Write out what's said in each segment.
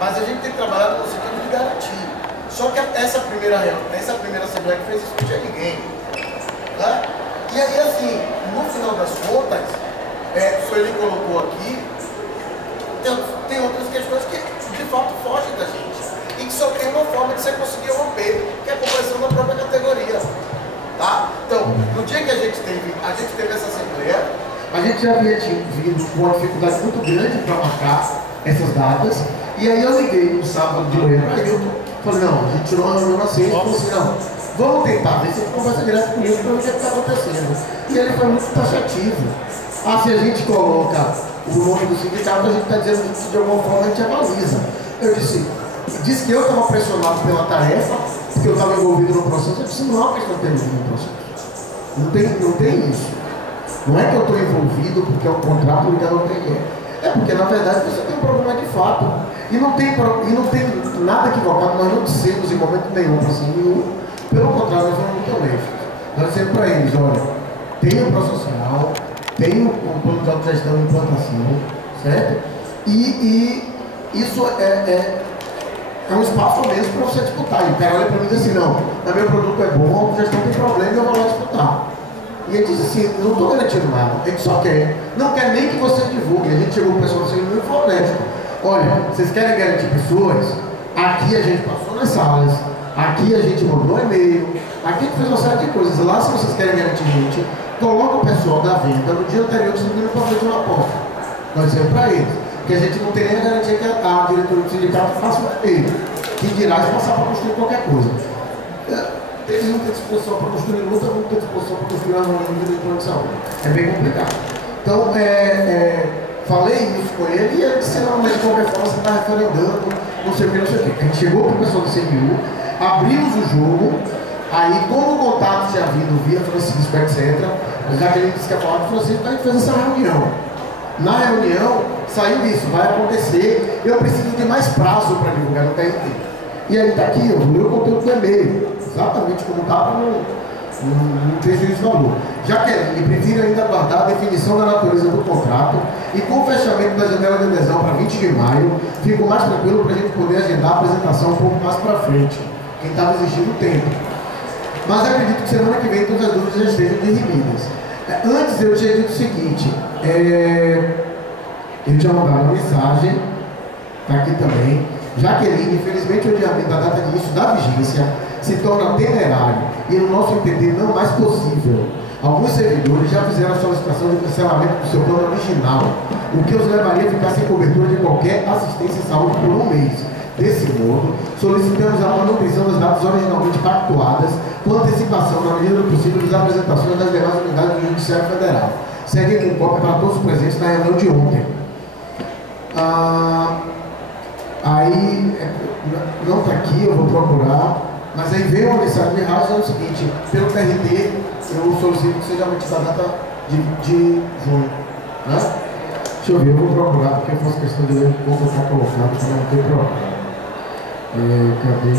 mas a gente tem que trabalhar no sentido de garantir. Só que essa primeira assembleia que fez isso não tinha ninguém. Né? E aí, assim, no final das contas, o Sueli colocou aqui, tem outras questões que de fato fogem da gente. E que só tem uma forma de você conseguir romper, que é a compreensão da própria categoria. Tá? Então, no dia que a gente teve essa assembleia, a gente já havia vindo com uma dificuldade muito grande para marcar essas datas. E aí eu liguei no sábado de manhã para ele, falei, não, a gente tirou uma aceita, falou assim, não, vamos tentar ver se ele conversa direto comigo para ver o que está acontecendo. E ele foi muito taxativo. Ah, se a gente coloca o nome do sindicato, a gente está dizendo que de alguma forma a gente avaliza. Eu disse que eu estava pressionado pela tarefa, porque eu estava envolvido no processo. Eu disse, não é uma questão de ter envolvido no processo. Não tem isso. Não é que eu estou envolvido porque é um contrato ligado ao TRE. É porque, na verdade, você tem um problema de fato. E não tem nada equivocado, nós não dissemos em momento nenhum, assim, nenhum. Pelo contrário, nós somos muito honestos. Nós dissemos para eles, olha, tem o pró-social, tem o plano de autogestão e implantação, certo? E isso é um espaço mesmo para você disputar. E o cara olha para mim e diz assim, não, meu produto é bom, a autogestão tem problema e eu vou lá disputar. E ele diz assim, eu não estou garantindo nada, a gente só não quer nem que vocês divulguem. A gente chegou para o pessoal assim, muito honesto. Olha, vocês querem garantir pessoas? Aqui a gente passou nas salas, aqui a gente mandou e-mail, aqui a gente fez uma série de coisas. Lá, se vocês querem garantir gente, coloca o pessoal da venda no dia anterior distribuindo para frente uma porta. Nós dizemos para eles, que a gente não tem nem a garantia que a diretoria do sindicato faça um e-mail, que dirá de passar para construir qualquer coisa. Eles não têm disposição para construir luta, não têm disposição para construir uma linha de produção. É bem complicado. Então, falei isso com ele e ele disse, não, mas de qualquer forma você está referendando, não sei o que, não sei o que. A gente chegou com o pessoal do CMU, abrimos o jogo, aí como o contato tinha vindo via Francisco, etc., já que ele disse que ia falar com o Francisco, a gente fez essa reunião. Na reunião, saiu isso, vai acontecer, eu preciso de mais prazo para divulgar no TRT. E aí está aqui, eu vou ler o conteúdo do e-mail, exatamente como está para não ter juízo de valor. Jaqueline, prefiro ainda aguardar a definição da natureza do contrato e com o fechamento da janela de adesão para 20 de maio, fico mais tranquilo para a gente poder agendar a apresentação um pouco mais para frente, quem estava exigindo tempo. Mas acredito que semana que vem todas as dúvidas já estejam dirimidas. Antes eu tinha dito o seguinte, eu tinha mandado uma mensagem, está aqui também, Jaqueline, infelizmente o adiamento da data de início da vigência se torna temerário e, no nosso entender, não mais possível. Alguns servidores já fizeram a solicitação de cancelamento do seu plano original, o que os levaria a ficar sem cobertura de qualquer assistência à saúde por um mês. Desse modo, solicitamos a manutenção das datas originalmente pactuadas com antecipação, na medida do possível, das apresentações das demais unidades do Judiciário Federal. Segue com cópia para todos os presentes na reunião de ontem. Aí, não está aqui, eu vou procurar, mas aí veio uma mensagem de rádio, é o seguinte, pelo TRT, eu solicito que seja mantida a data de junho. Né? Deixa eu ver, eu vou procurar, porque eu faço questão de ler como está colocado, para não ter problema. Cadê?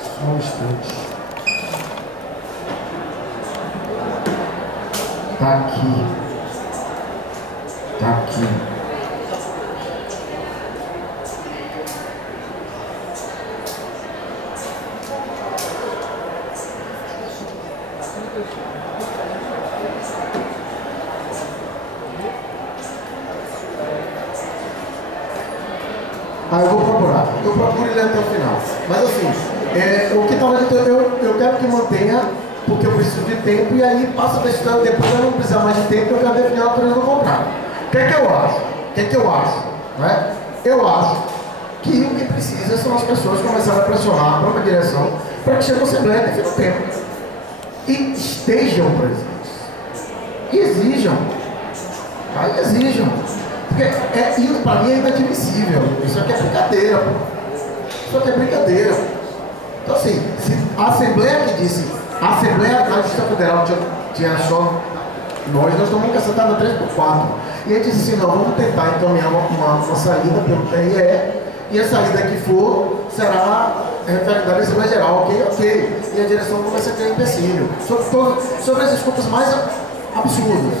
Só um instante. Tá aqui. Tá aqui. Eu vou procurar. Eu procuro ele até o final. Mas assim, o que estava dito, eu quero que mantenha, porque eu preciso de tempo, e aí passa desse tempo, depois eu não precisar mais de tempo, eu quero definir a natureza do contrato. O que é que eu acho? O que é que eu acho? Né? Eu acho que o que precisa são as pessoas começarem a pressionar a própria direção para que chegue a Assembleia e defina o tempo. E estejam presentes. E exijam. Aí exijam. Porque isso para mim é inadmissível. Isso aqui é brincadeira, pô. Isso aqui é brincadeira. Então assim, se a Assembleia que disse, a Assembleia da Justiça Federal tinha só nós estamos sentados na 3x4. E ele disse assim, não, vamos tentar encaminhar uma saída pelo TRE, e a saída que for será referendada em Assembleia Geral, ok. E a direção começa a criar empecilho sobre as desculpas mais absurdas.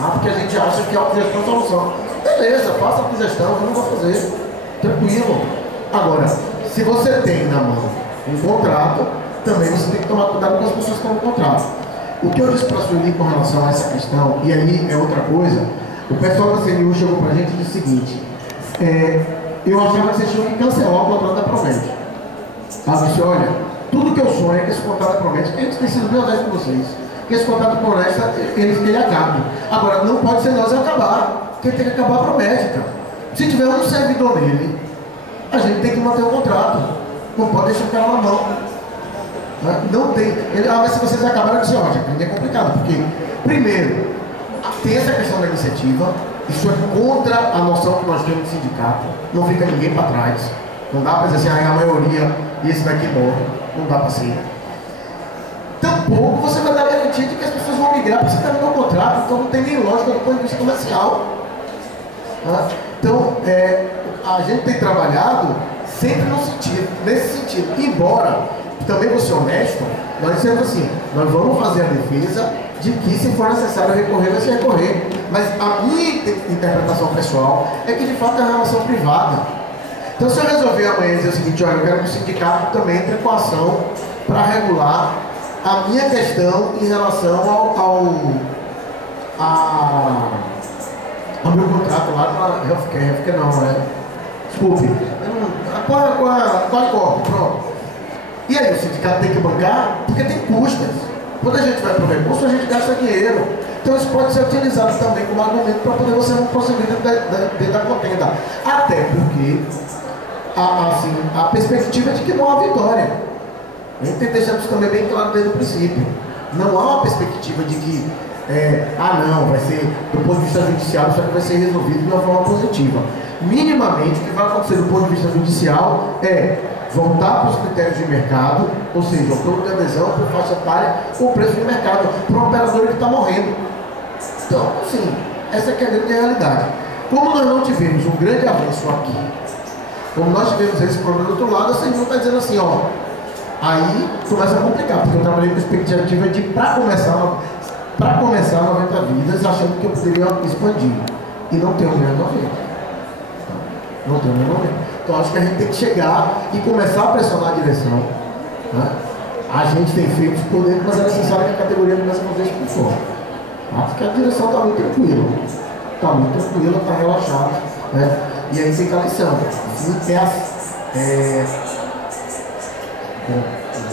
Ah, porque a gente acha que a autogestão é a solução. Beleza, faça a autogestão, eu não vou fazer. Tranquilo. Agora, se você tem na mão um contrato, também você tem que tomar cuidado com as pessoas que estão no contrato. O que eu disse para a Sueli com relação a essa questão, e aí é outra coisa, o pessoal da CNU chegou para a gente e disse o seguinte: eu achava que vocês tinham que cancelar o contrato da Promete. Ah, disse, olha, tudo que eu sonho é que esse contrato da Promete, a gente tem sido bem honesto com vocês, que esse contrato da Promete, ele acabe. Agora, não pode ser nós acabar. Quem tem que acabar a Promete, cara. Se tiver um servidor nele, a gente tem que manter o contrato. Não pode deixar o cara na mão. Não tem. Mas se vocês acabaram de dizer, ó, é complicado, porque, primeiro, tem essa questão da iniciativa, isso é contra a noção que nós temos de sindicato, não fica ninguém para trás. Não dá para dizer assim, a maioria e esse daqui morre. Não dá para ser. Tampouco você vai dar garantia de que as pessoas vão migrar, porque você está no meu contrato, então não tem nem lógica do ponto de vista comercial. Então, a gente tem trabalhado sempre nesse sentido. Embora, também vou ser honesto, nós dissemos assim, nós vamos fazer a defesa de que, se for necessário recorrer, vai se recorrer. Mas a minha interpretação pessoal é que, de fato, é uma relação privada. Então, se eu resolver amanhã dizer o seguinte, olha, eu quero que o sindicato também entre com ação para regular a minha questão em relação ao meu contrato lá com a Healthcare não, desculpe, com a Corp, pronto. E aí o sindicato tem que bancar, porque tem custas. Quando a gente vai para o recurso, a gente gasta dinheiro. Então isso pode ser utilizado também como argumento para poder você não prosseguir dentro da contenda. Até porque a perspectiva é de que não há vitória. A gente tem que deixar isso também bem claro desde o princípio. Não há uma perspectiva de que não, vai ser, do ponto de vista judicial, isso aqui vai ser resolvido de uma forma positiva. Minimamente, o que vai acontecer do ponto de vista judicial é voltar para os critérios de mercado, ou seja, o plano de adesão por faixa etária, o preço de mercado, para um operador que está morrendo. Então, assim, essa é a grande realidade. Como nós não tivemos um grande avanço aqui, como nós tivemos esse problema do outro lado, a CNU está dizendo assim, ó, aí começa a complicar, porque eu trabalhei com a expectativa de, para começar 90 vidas, achando que eu poderia expandir. E não tenho nenhum a ver. Não tenho nenhum a ver. Então acho que a gente tem que chegar e começar a pressionar a direção. Né? A gente tem feito os poderes, mas é necessário que a categoria comece a fazer isso por fora. Acho que a direção está muito tranquila. Está muito tranquila, está relaxada. Né? E aí fica a lição.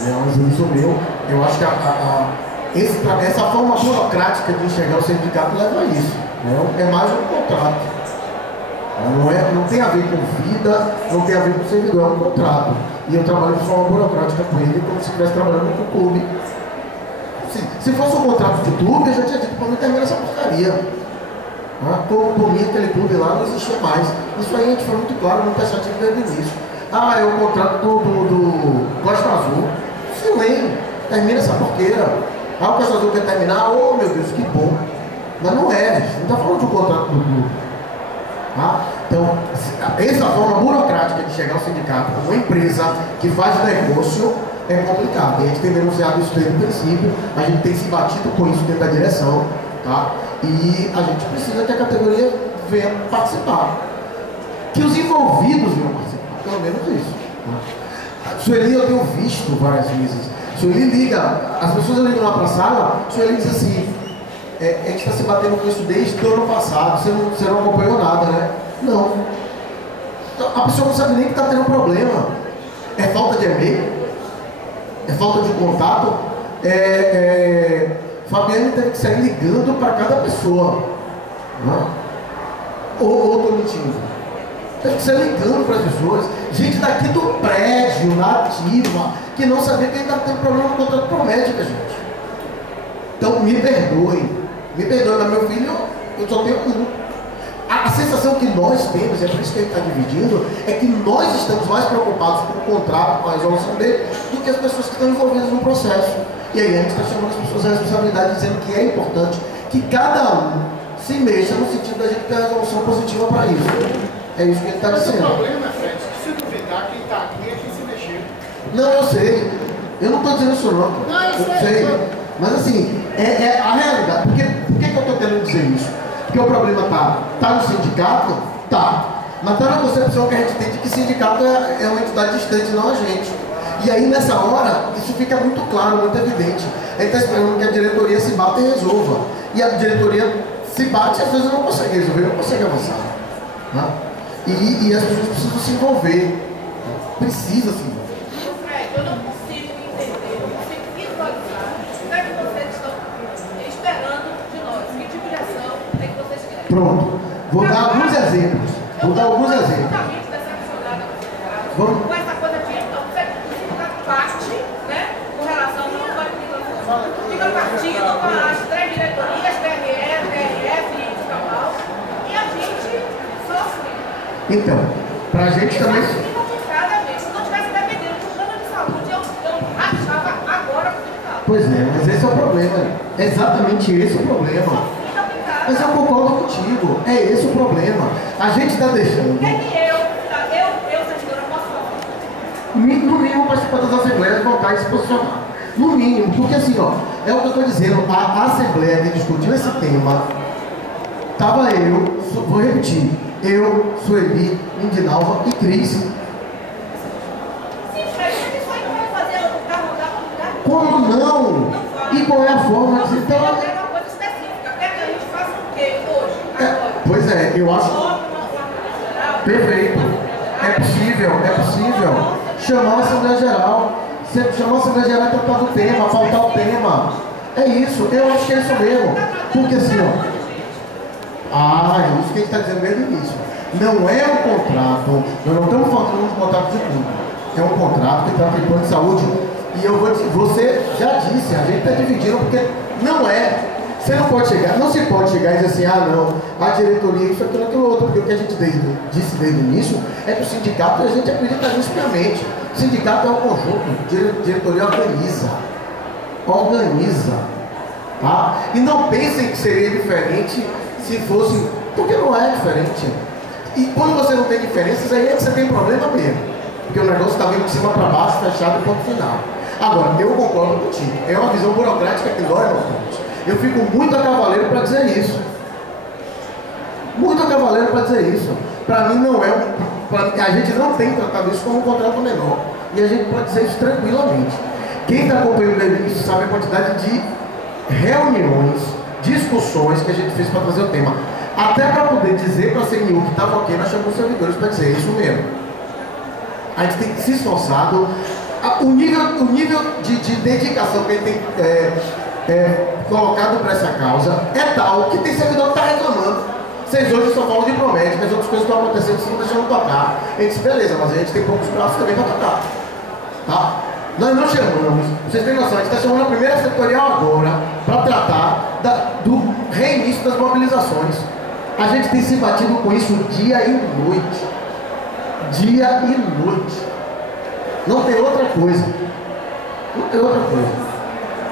Um juízo meu, eu acho que essa forma burocrática de enxergar o sindicato leva a isso. É mais um contrato. Não tem a ver com vida, não tem a ver com o servidor, é um contrato. E eu trabalho de forma burocrática com ele, como se estivesse trabalhando com o clube. Se fosse um contrato de clube, eu já tinha dito para mim terminar essa porcaria. Por mim, aquele clube lá não existia mais. Isso aí a gente foi muito claro, muito taxativo desde o início. É o contrato do Costa Azul. Sim, termina essa porqueira. O Costa Azul quer terminar, oh meu Deus, que bom. Mas não é, a gente não está falando de um contrato do clube. Então, essa forma burocrática de chegar ao sindicato como uma empresa que faz negócio é complicado. A gente tem denunciado isso desde o princípio, a gente tem se batido com isso dentro da direção, e a gente precisa que a categoria venha participar. Que os envolvidos venham participar, pelo menos isso. Sueli, eu tenho visto várias vezes. Sueli liga, as pessoas ligam lá para a sala, Sueli diz assim, a gente está se batendo com isso desde o ano passado, você não acompanhou nada, né? Não. Então, a pessoa não sabe nem que está tendo problema. É falta de e-mail? É falta de contato? Fabiane teve que sair ligando para cada pessoa. Ou estou mentindo? Teve que sair ligando para as pessoas. Gente daqui do prédio, nativa, que não sabia que ele estava tendo problema no contrato promédica, gente. Então, me perdoe, mas meu filho, eu só tenho um. A sensação que nós temos, é por isso que a gente está dividindo, é que nós estamos mais preocupados com o contrato, com a resolução dele, do que as pessoas que estão envolvidas no processo. E aí a gente está chamando as pessoas à responsabilidade, dizendo que é importante que cada um se mexa no sentido da gente ter a resolução positiva para isso. É isso que ele está dizendo. O problema, Fred, se duvidar, quem está aqui é quem se mexeu. Não, eu sei. Eu não estou dizendo isso não. Não, eu sei. Mas assim, é a realidade. Por que eu estou querendo dizer isso. Porque o problema tá no sindicato? Tá. Mas tá na concepção que a gente tem de que sindicato é uma entidade distante, não a gente. E aí, nessa hora, isso fica muito claro, muito evidente. A gente está esperando que a diretoria se bata e resolva. E a diretoria se bate e às vezes não consegue resolver, não consegue avançar. Né? E as pessoas precisam se envolver. Precisa se envolver. Fred, eu não consigo entender, eu não consigo visualizar o que é que vocês estão esperando de nós. Que tipo de ação é que vocês querem? Pronto. Vou dar alguns exemplos. Vou dar alguns exemplos. Totalmente decepcionada Vamos. com essa coisa de sindicato parte, né, com relação ao fica partido com as três diretorias, PRF, e Cabal, e a gente sofre. Então, pra gente também. Se não tivesse dependendo do plano de saúde, eu achava agora o sindicato. Pois é, mas esse é o problema. É exatamente esse o problema. Mas eu concordo contigo. É esse o problema. A gente está deixando. O que é que eu, servidora, posso fazer? No mínimo participar das assembleias, voltar e se posicionar. No mínimo, porque assim, ó, é o que eu estou dizendo, a assembleia que discutiu esse tema, tava eu, vou repetir, eu, Sueli, Indinalva e Cris. Sim, Fred, mas isso aí não vai fazer o carro rodar para lugar? Como não? E qual é a forma de então? É uma coisa específica. Quer que a gente faça o quê hoje, agora? Pois é, eu acho. Perfeito. É possível. Chamar a Assembleia Geral. Chamar a Assembleia Geral e tratar do tema, faltar o tema. É isso, eu acho que é isso mesmo. Porque assim, ó. É isso que a gente está dizendo desde o início. Não é um contrato, nós não estamos falando de contrato de tudo. É um contrato que trata de plano de saúde. E eu vou dizer, você já disse, a gente está dividindo porque não é. Você não pode chegar, não se pode chegar e dizer assim, ah não, a diretoria, isso, aquilo, outro, porque o que a gente disse desde o início é que o sindicato, a gente acredita nisso piamente. O sindicato é um conjunto, a diretoria organiza. Tá? E não pensem que seria diferente se fosse, porque não é diferente. E quando você não tem diferenças, aí é que você tem problema mesmo. Porque o negócio está vindo de cima para baixo, fechado, ponto final. Agora, eu concordo contigo, é uma visão burocrática que dói bastante. Eu fico muito a cavaleiro para dizer isso. Muito a cavaleiro para dizer isso. Para mim não é a gente não tem tratado isso como um contrato menor. E a gente pode dizer isso tranquilamente. Quem está acompanhando isso sabe a quantidade de reuniões, discussões que a gente fez para trazer o tema. Até para poder dizer para a CNU que estava ok, nós chamamos os servidores para dizer isso mesmo. A gente tem se esforçado. O nível de dedicação que a gente tem colocado para essa causa é tal que tem servidor que está reclamando. Vocês hoje só falam de Promed, mas outras coisas estão acontecendo, vocês não deixando tocar. A gente disse, beleza, mas a gente tem poucos braços também para tocar. Tá? Nós não chamamos, vocês têm noção, a gente está chamando a primeira setorial agora para tratar do reinício das mobilizações. A gente tem se batido com isso dia e noite. Dia e noite. Não tem outra coisa. Não tem outra coisa.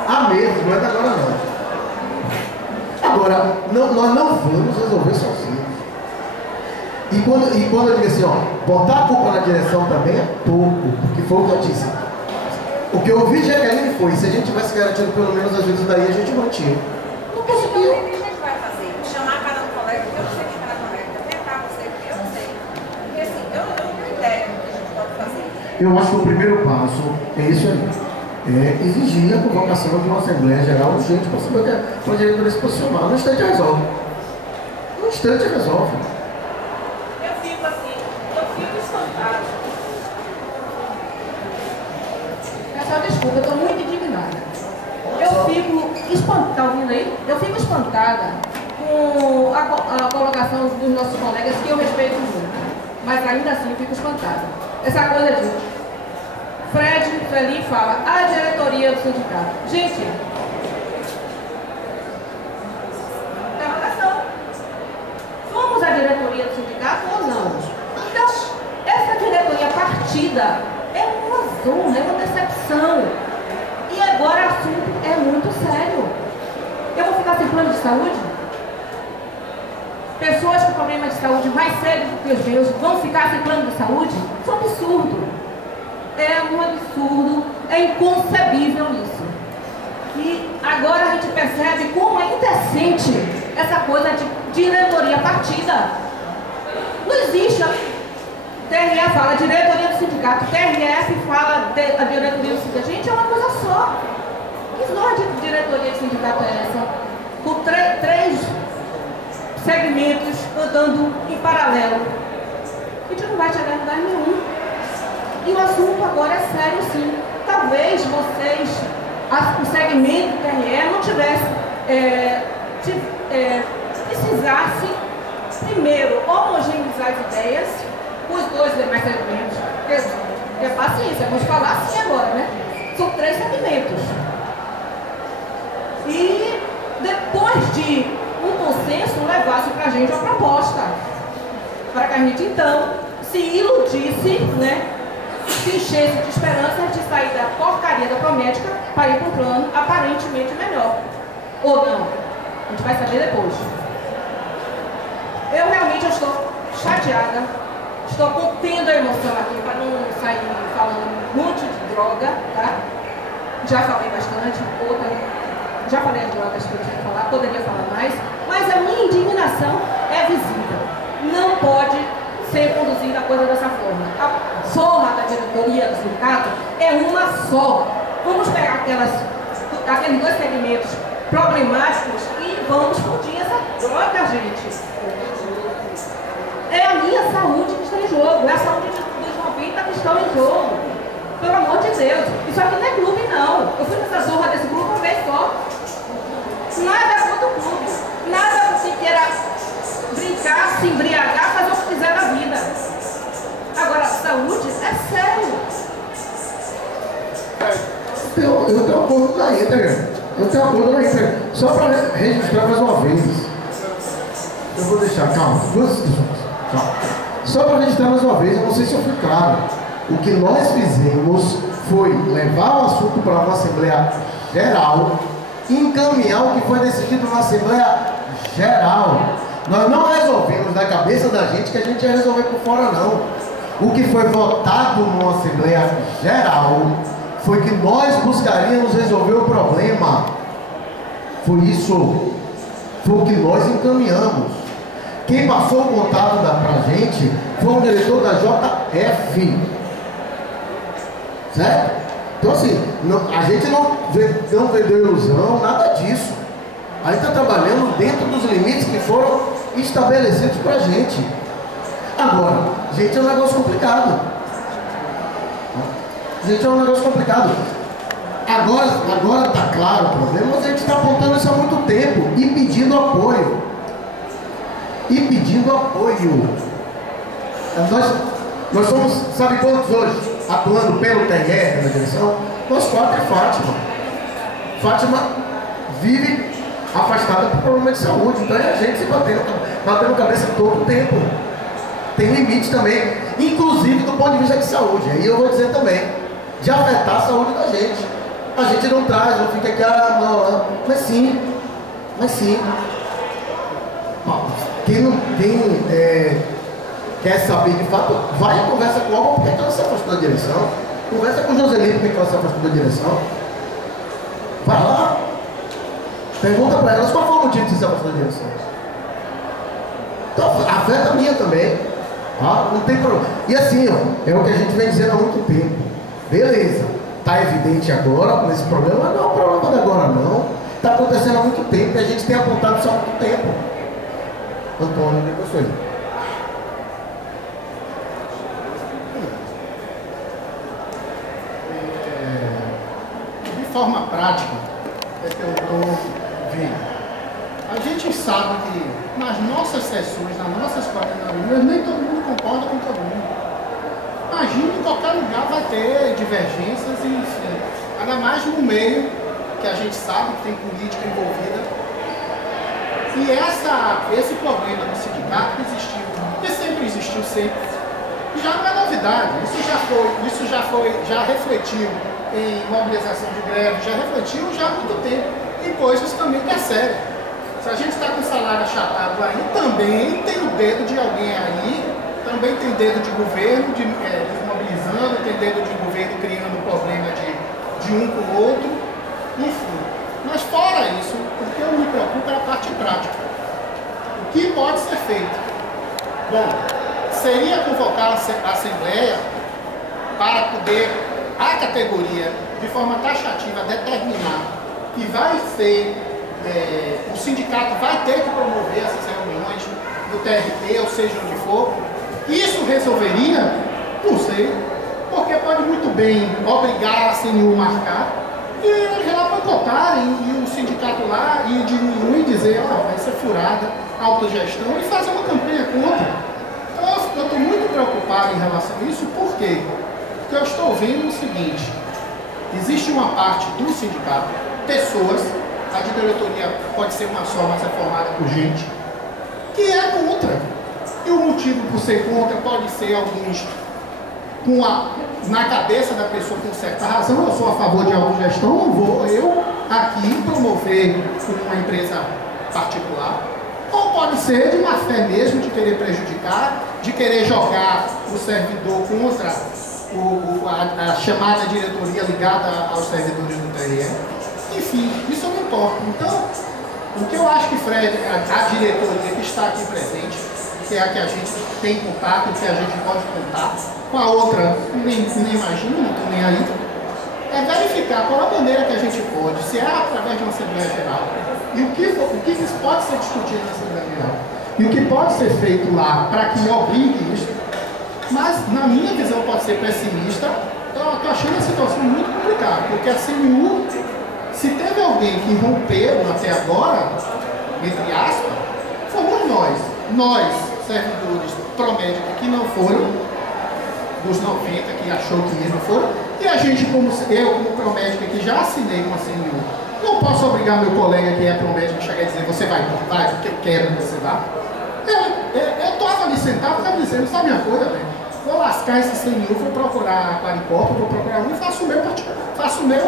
Há meses, não é da agora não. Agora, nós não vamos resolver sozinhos. E quando eu digo assim, ó, botar a culpa na direção também é pouco, porque foi o que eu disse. O que eu ouvi de Jaqueline foi, se a gente tivesse garantido pelo menos as vezes daí, a gente mantinha. Não conseguiu. O que a gente vai fazer? Chamar cada colega, eu não sei quem cada colega, tentar você, eu não sei. Porque assim, eu não tenho ideia do que a gente pode fazer. Eu acho que o primeiro passo é isso aí. É exigir a convocação de uma Assembleia Geral urgente para saber que a diretoria se posicionar. No instante resolve. No instante resolve. Eu fico assim, eu fico espantada. Pessoal, desculpa, eu estou muito indignada. Eu fico espantada, tá ouvindo aí? Eu fico espantada com a colocação dos nossos colegas, que eu respeito muito. Mas ainda assim eu fico espantada. Essa coisa de Fred ali fala, a diretoria do sindicato. Gente, interrogação. Somos a diretoria do sindicato ou não? Então, essa diretoria partida é uma zona, é uma decepção. E agora o assunto é muito sério. Eu vou ficar sem plano de saúde? Pessoas com problemas de saúde mais sérios do que os meus vão ficar sem plano de saúde? Isso é um absurdo. É um absurdo, é inconcebível isso. E agora a gente percebe como é indecente essa coisa de diretoria partida. Não existe. TRE fala diretoria do sindicato, TRF fala a diretoria do sindicato. Gente, é uma coisa só. Que nós de diretoria do sindicato é essa? Com três segmentos andando em paralelo. A gente não vai chegar em lugar nenhum. E o assunto agora é sério, sim. Talvez vocês, o segmento do TRE, não tivesse, precisasse, primeiro, homogeneizar as ideias, os dois demais segmentos. É paciência, vamos falar assim agora, né? São 3 segmentos. E depois de um consenso, levasse para a gente uma proposta. Para que a gente, então, se iludisse, né? Se enchesse de esperança de sair da porcaria da Promédica para ir para um plano aparentemente melhor. Ou não. A gente vai saber depois. Eu realmente estou chateada. Estou contendo a emoção aqui para não sair falando um monte de droga, tá? Já falei bastante, já falei as drogas que eu tinha que falar, poderia falar mais, mas a minha indignação é visível. Não pode ser conduzida a coisa dessa forma. A zorra da diretoria do sindicato é uma só. Vamos pegar aqueles 2 segmentos problemáticos e vamos fundir essa droga, gente. É a minha saúde que está em jogo, é a saúde dos 90 que estão em jogo. Pelo amor de Deus. Isso aqui não é clube, não. Eu fui nessa zorra desse grupo uma vez só. Nada contra o clube. Nada se queira brincar, se embriagar, fazer o que quiser da vida. Agora, saúde é sério. Eu tenho acordo da Inter. Eu tenho acordo da Inter. Só para registrar mais uma vez. Eu vou deixar, calma. Só para registrar mais uma vez, eu não sei se eu fui claro. O que nós fizemos foi levar o assunto para uma Assembleia Geral, encaminhar o que foi decidido na Assembleia Geral. Nós não resolvemos da cabeça da gente que a gente ia resolver por fora, não. O que foi votado numa Assembleia Geral foi que nós buscaríamos resolver o problema. Foi isso. Foi o que nós encaminhamos. Quem passou o contato pra gente foi o diretor da JF. Certo? Então assim, a gente não vendeu ilusão, nada disso. A gente está trabalhando dentro dos limites que foram estabelecidos pra gente. Agora, gente, é um negócio complicado. Gente, é um negócio complicado. Agora está claro o problema, mas a gente está apontando isso há muito tempo e pedindo apoio. Nós somos, sabe quantos hoje, atuando pelo TRE na direção? Nós 4 é Fátima. Fátima vive afastada por problema de saúde, então é a gente se batendo cabeça todo o tempo. Tem limite também, inclusive do ponto de vista de saúde. Aí eu vou dizer também, de afetar a saúde da gente. A gente não traz, não fica aqui, não, mas sim. Quem quer saber de fato, vai e conversa com alguém porque ela se afastou da direção. Conversa com o Joselito porque ela se afastou da direção. Vai lá. Pergunta para elas qual foi o motivo de se afastar da direção. Então, afeta a minha também. Não tem problema. E assim, é o que a gente vem dizendo há muito tempo. Beleza, está evidente agora nesse problema, mas não é um problema de agora não. Está acontecendo há muito tempo e a gente tem apontado isso há muito tempo. Antônio, depois foi. De forma prática, é que eu estou vendo. A gente sabe que nas nossas sessões, nas nossas coordenadoras, nem todo mundo concorda com todo mundo. Imagina que em qualquer lugar vai ter divergências e enfim. Ainda mais no meio, que a gente sabe que tem política envolvida. E esse problema do sindicato que existiu, que sempre existiu sempre, já não é novidade. Já refletiu em mobilização de greve, já refletiu já há muito tempo em coisas também que é sério. Se a gente está com o salário achatado aí, também tem o dedo de alguém aí, também tem dedo de governo desmobilizando, tem dedo de governo criando problema de um com o outro, enfim. Mas fora isso, o que eu me preocupo é a parte prática. que pode ser feito? Bom, seria convocar a Assembleia para poder a categoria, de forma taxativa, determinar que vai ser, o sindicato vai ter que promover essas reuniões do TRT, ou seja, onde for. Isso resolveria? Não sei, porque pode muito bem obrigar a CNU a marcar e eles lá boicotarem e o sindicato lá e diminuir e dizer, vai ser furada, autogestão e fazer uma campanha contra. Então eu estou muito preocupado em relação a isso, por quê? Porque eu estou vendo o seguinte, existe uma parte do sindicato, pessoas, a de diretoria pode ser uma só, mas é formada por gente, que é contra. E o motivo por ser contra pode ser alguns na cabeça da pessoa com certa razão, eu sou a favor de autogestão, não vou eu aqui promover uma empresa particular. Ou pode ser de má fé mesmo, de querer prejudicar, de querer jogar o servidor contra a chamada diretoria ligada aos servidores do TRE. Enfim, isso não importa. Então, o que eu acho que Fred, a diretoria que está aqui presente, que é a que a gente tem contato, que a gente pode contar, com a outra nem imagino, não estou nem aí, é verificar qual a maneira que a gente pode, se é através de uma Assembleia Geral, e o que pode ser discutido na Assembleia Geral, e o que pode ser feito lá para que obrigue isso. Mas, na minha visão, pode ser pessimista. Eu estou achando a situação muito complicada, porque a CNU, se teve alguém que rompeu até agora, entre aspas, fomos nós, servidores Promédica, que não foram, dos 90 que achou que não foram, e a gente, como Promédica, que já assinei uma CNU, não posso obrigar meu colega que é Promédica a chegar e dizer, você vai, porque eu quero que você vá. Eu estava ali sentado, estava dizendo, sabe uma coisa, velho? Vou lascar esse CNU, vou procurar a Quaricopa, vou procurar um e faço o meu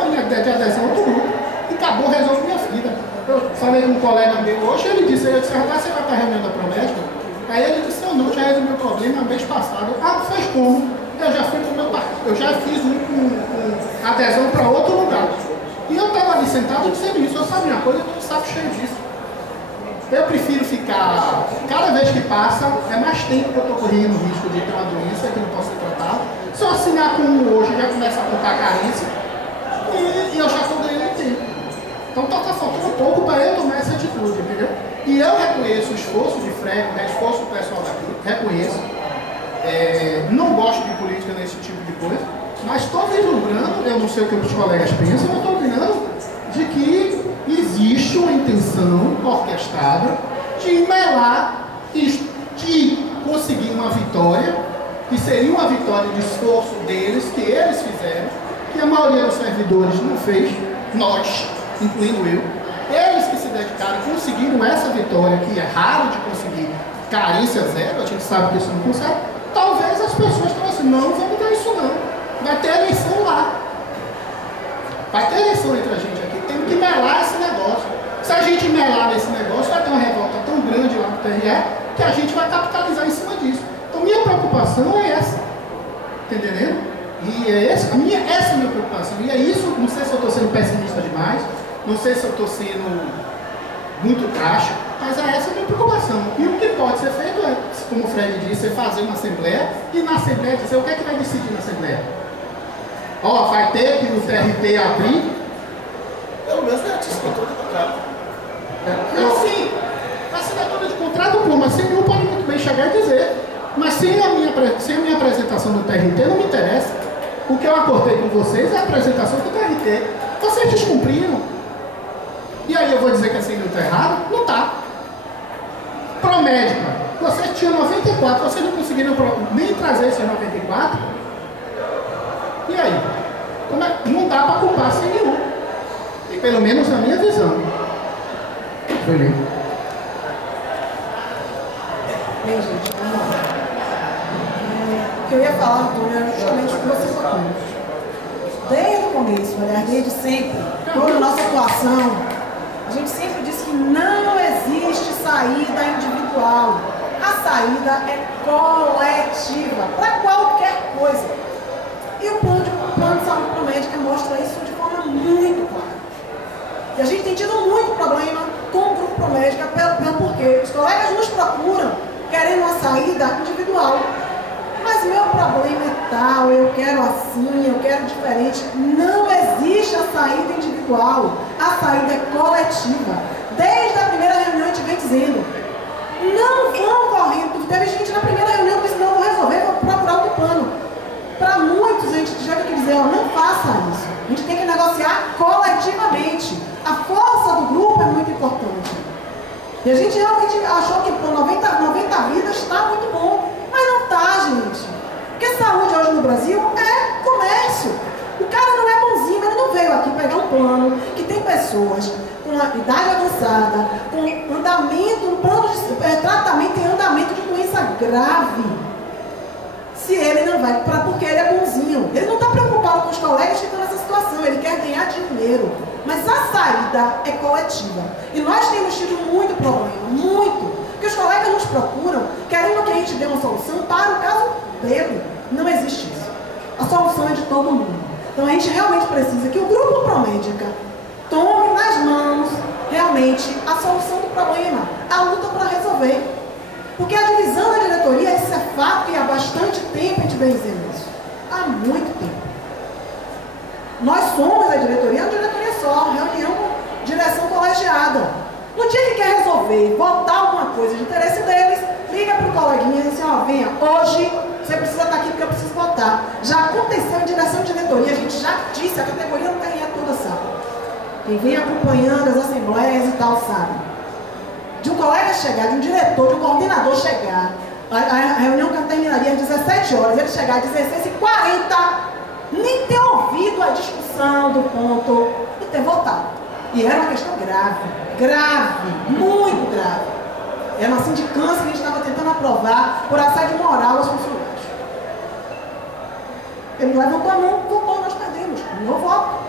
a minha de adesão do grupo. E acabou, resolve minha vida. Eu falei com um colega meu hoje, ele disse, rapaz, você vai para a reunião da Promédica? Aí ele disse, não, já resolvi meu problema mês passado. Fez como? Eu já fiz um adesão para outro lugar. E eu estava ali sentado dizendo isso, eu sabia uma coisa, eu estou saco cheio disso. Eu prefiro ficar, cada vez que passa, é mais tempo que eu estou correndo o risco de ter uma doença que não posso ser tratada. Se eu assinar com um hoje, já começa a contar carência e eu já estou ganhando tempo. Então está faltando um pouco para eu tomar essa atitude, entendeu? E eu reconheço o esforço de Fred, o esforço do pessoal daqui, reconheço. Não gosto de política nesse tipo de coisa, mas estou vislumbrando, eu não sei o que os colegas pensam, mas estou opinando de que existe uma intenção orquestrada de melar e de conseguir uma vitória, que seria uma vitória de esforço deles, que eles fizeram, que a maioria dos servidores não fez, nós, incluindo eu, eles que se dedicaram, conseguiram essa vitória, que é raro de conseguir, carência zero, a gente sabe que isso não consegue. Talvez as pessoas estão assim, não vamos dar isso não, vai ter eleição lá, vai ter eleição entre a gente aqui, temos que melar esse negócio. Se a gente melar nesse negócio, vai ter uma revolta tão grande lá no TRE, que a gente vai capitalizar em cima disso. Então minha preocupação é essa, tá entendendo? E essa é a minha preocupação, e é isso, não sei se eu estou sendo pessimista demais, não sei se eu estou sendo muito trágico, mas é essa a minha preocupação. E o que pode ser feito é, como o Fred disse, é fazer uma assembleia e na assembleia dizer o que é que vai decidir na assembleia. Vai ter que o TRT abrir. Pelo menos é a assinatura de contrato. Sim, a assinatura de contrato, mas sem não pode muito bem chegar e dizer. Mas sem a minha apresentação do TRT não me interessa. O que eu acordei com vocês é a apresentação do TRT. Vocês descumpriram. E aí eu vou dizer que a CNU está errado? Não está. Promédica, vocês tinham 94, vocês não conseguiram nem trazer esses 94? E aí? Não dá para culpar a CNU. E pelo menos na minha visão. Felipe. Bem, gente, vamos lá. O que eu ia falar, Antônio, era justamente o que você falou. Desde o começo, aliás, desde sempre, toda a nossa atuação, a gente sempre diz que não existe saída individual. A saída é coletiva, para qualquer coisa. E o plano de saúde mostra isso de forma muito clara. E a gente tem tido muito problema com o grupo Promédica pelo porquê. Os colegas nos procuram querendo uma saída individual. Mas meu problema é tal, eu quero assim, eu quero diferente. Não existe a saída individual. A saída é coletiva. Desde a primeira reunião a gente vem dizendo, não vão correndo. Teve gente na primeira reunião que disse, não, vou resolver, vou procurar outro plano. Para muitos a gente já tem que dizer, ó, não faça isso. A gente tem que negociar coletivamente. A força do grupo é muito importante. E a gente realmente achou que por 90 vidas está muito bom. Mas não está, gente. Porque saúde hoje no Brasil é comércio. O cara não é bonzinho, ele não veio aqui pegar um plano que tem pessoas com a idade avançada, com andamento, um plano de tratamento em andamento de doença grave. Se ele não vai, porque ele é bonzinho. Ele não está preocupado com os colegas que estão nessa situação, ele quer ganhar dinheiro. Mas a saída é coletiva. E nós temos tido muito problema, muito. Porque os colegas nos procuram, querendo que a gente dê uma solução para o caso dele. Não existe isso. A solução é de todo mundo. Então a gente realmente precisa que o Grupo Promédica tome nas mãos, realmente, a solução do problema, a luta para resolver. Porque a divisão da diretoria, isso é fato e há bastante tempo a gente vem dizendo isso. Há muito tempo. Nós somos a diretoria, uma diretoria só, reunião com direção colegiada. No dia que quer resolver, votar alguma coisa de interesse deles, liga para o coleguinha e diz assim, ó, venha, hoje você precisa estar aqui porque eu preciso votar. Já aconteceu em direção de diretoria, a gente já disse, a categoria não tem toda, sabe? Quem vem acompanhando as assembleias e tal, sabe? De um colega chegar, de um diretor, de um coordenador chegar, a reunião que terminaria às 17 horas, ele chegar às 16h40, nem ter ouvido a discussão do ponto e ter votado. E era uma questão grave, muito grave. Era uma sindicância que a gente estava tentando aprovar por assédio moral aos funcionários. Ele levantou a mão, votou, nós perdemos. Não voto.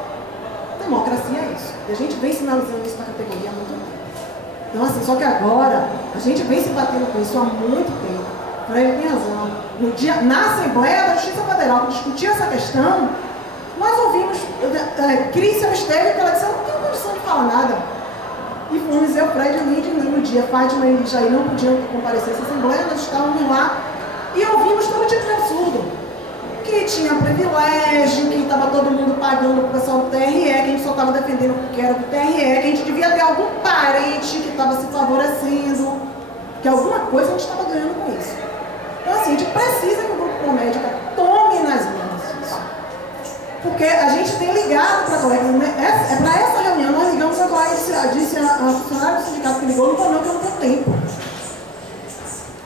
Democracia é isso. E a gente vem sinalizando isso para a categoria há muito tempo. Então, assim, só que agora, a gente vem se batendo com isso há muito tempo. Fred tem razão. No dia, na Assembleia da Justiça Federal, que discutiu essa questão, nós ouvimos, Crícia esteve, que ela disse, eu não tenho condição de falar nada. E fomos eu, Fred e o Lídia, no dia, Fátima e Jair não podiam comparecer a essa Assembleia, nós estávamos lá e ouvimos todo tipo de absurdo. Que tinha privilégio, que estava todo mundo pagando para o pessoal do TRE, que a gente só estava defendendo porque era do TRE, que a gente devia ter algum parente que estava se favorecendo, que alguma coisa a gente estava ganhando com isso. Então, assim, a gente precisa que o Grupo Promédica tome nas mãos isso. Porque a gente tem ligado para a colega, para essa reunião, nós ligamos a colega, disse a funcionária do sindicato que ligou, não falou que eu não tenho tempo.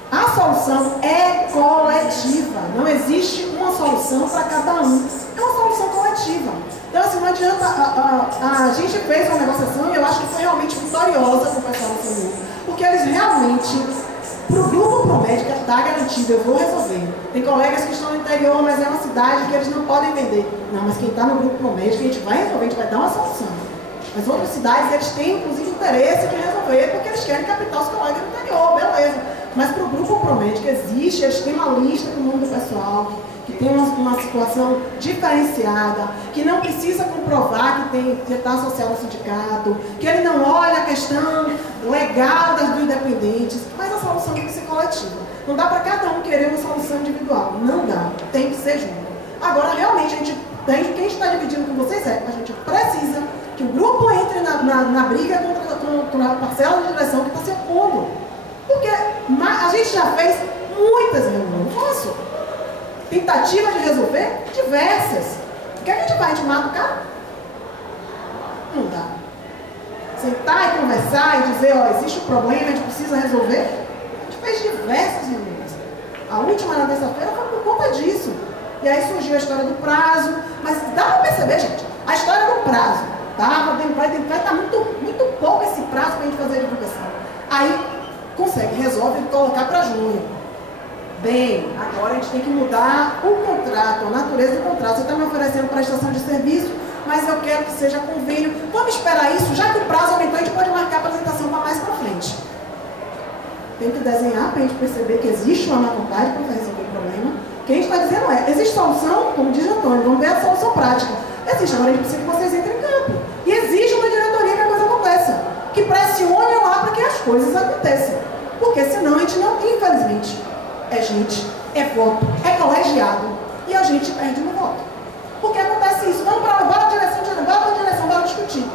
A solução é coletiva. Não existe uma solução para cada um. É uma solução coletiva. Então, assim, não adianta. A gente fez uma negociação e eu acho que foi realmente vitoriosa com o pessoal do CNU. Porque eles realmente, para o Grupo Promédica, está garantido, eu vou resolver. Tem colegas que estão no interior, mas é uma cidade que eles não podem vender. Não, mas quem está no Grupo Promédica, a gente vai resolver, a gente vai dar uma solução. As outras cidades, eles têm, inclusive, interesse de resolver, porque eles querem captar os colegas do interior, beleza. Mas para o Grupo Promédica existe, eles têm uma lista com o nome do pessoal, que tem uma situação diferenciada, que não precisa comprovar que está associado ao sindicato, que ele não olha a questão legal dos independentes, mas a solução tem que ser coletiva. Não dá para cada um querer uma solução individual, não dá, tem que ser junto. Agora, realmente, a gente tem, quem está dividindo com vocês a gente precisa que o grupo entre na briga contra a parcela de direção que está se opondo. Porque a gente já fez muitas reuniões, nossa, tentativas de resolver diversas. O que a gente vai? A gente mata o cara? Não dá. Sentar e conversar e dizer, ó, existe um problema, a gente precisa resolver. A gente fez diversas reuniões. A última na terça-feira foi por conta disso. E aí surgiu a história do prazo, mas dá para perceber, gente, a história do prazo. Vai estar muito pouco esse prazo para a gente fazer a divulgação. Aí consegue, resolve colocar para junho. Bem, agora a gente tem que mudar o contrato, a natureza do contrato. Você está me oferecendo prestação de serviço, mas eu quero que seja convênio. Vamos esperar isso, já que o prazo aumentou, a gente pode marcar a apresentação para mais para frente. Tem que desenhar para a gente perceber que existe uma má vontade para resolver o problema. O que a gente está dizendo existe solução, como diz Antônio, vamos ver a solução prática. Existe, agora a gente precisa que vocês entrem em campo. E exige uma diretoria que a coisa aconteça. que pressione lá para que as coisas aconteçam. Porque senão a gente não, infelizmente, é gente, é voto, é colegiado e a gente perde no voto. Porque acontece isso, vamos para a direção, bora discutir.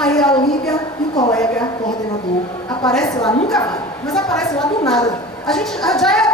Aí a Olívia e o colega coordenador aparece lá, nunca vai, mas aparece lá do nada. A gente já é